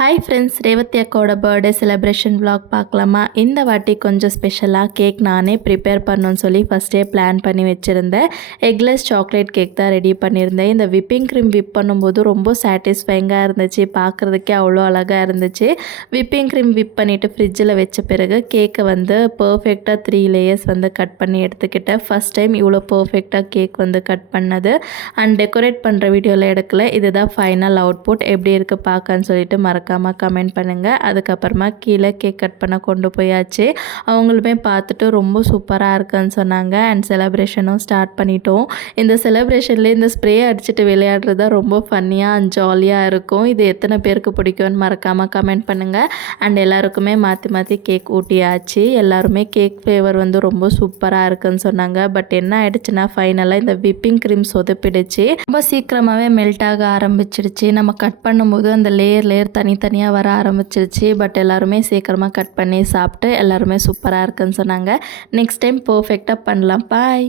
Hi friends, Revathi அக்காவோட birthday celebration vlog பார்க்கலாமா? இந்த வாட்டி கொஞ்சம் ஸ்பெஷலாக கேக் நானே ப்ரிப்பேர் பண்ணணும்னு சொல்லி ஃபஸ்ட்டே பிளான் பண்ணி வச்சுருந்தேன். எக்லெஸ் சாக்லேட் கேக் தான் ரெடி பண்ணியிருந்தேன். இந்த விப்பிங் க்ரீம் விப் பண்ணும்போது ரொம்ப சாட்டிஸ்ஃபைங்காக இருந்துச்சு, பார்க்குறதுக்கே அவ்வளோ அழகாக இருந்துச்சு. விப்பிங் க்ரீம் விப் பண்ணிவிட்டு ஃப்ரிட்ஜில் வச்ச பிறகு கேக்கை பர்ஃபெக்டாக 3 லேயர்ஸ் கட் பண்ணி எடுத்துக்கிட்டேன். ஃபஸ்ட் டைம் இவ்வளோ பர்ஃபெக்டாக கேக் கட் பண்ணது அண்ட் டெக்கரேட் பண்ணுற வீடியோவில் எடுக்கல. இதுதான் ஃபைனல் அவுட்புட். எப்படி இருக்குது பார்க்கன்னு சொல்லிட்டு மறக்காமல் கமெண்ட் பண்ணுங்கள். அதுக்கப்புறமா கீழே கேக் கட் பண்ண கொண்டு போயாச்சு. அவங்களுமே பார்த்துட்டு ரொம்ப சூப்பராக இருக்குன்னு சொன்னாங்க. அண்ட் செலிப்ரேஷனும் ஸ்டார்ட் பண்ணிட்டோம். இந்த செலிப்ரேஷன்லேயே இந்த ஸ்ப்ரே அடிச்சுட்டு விளையாடுறது ரொம்ப ஃபன்னியாக அண்ட் ஜாலியாக இருக்கும். இது எத்தனை பேருக்கு பிடிக்கும்னு மறக்காமல் கமெண்ட் பண்ணுங்கள். அண்ட் எல்லாருக்குமே மாற்றி மாற்றி கேக் ஊட்டியாச்சு. எல்லாருமே கேக் ஃப்ளேவர் ரொம்ப சூப்பராக இருக்குன்னு சொன்னாங்க. பட் என்ன ஆயிடுச்சுன்னா ஃபைனலாக இந்த விப்பிங் க்ரீம் சொதப்பிடுச்சு. ரொம்ப சீக்கிரமாகவே மெல்ட் ஆக ஆரம்பிச்சிடுச்சு. நம்ம கட் பண்ணும்போது அந்த லேயர் தனித்தனியாக வர ஆரம்பிச்சிருச்சு. பட் எல்லாருமே சீக்கிரமாக கட் பண்ணி சாப்பிட்டு எல்லாருமே சூப்பராக இருக்குன்னு சொன்னாங்க. நெக்ஸ்ட் டைம் பர்ஃபெக்டாக பண்ணலாம். பாய்.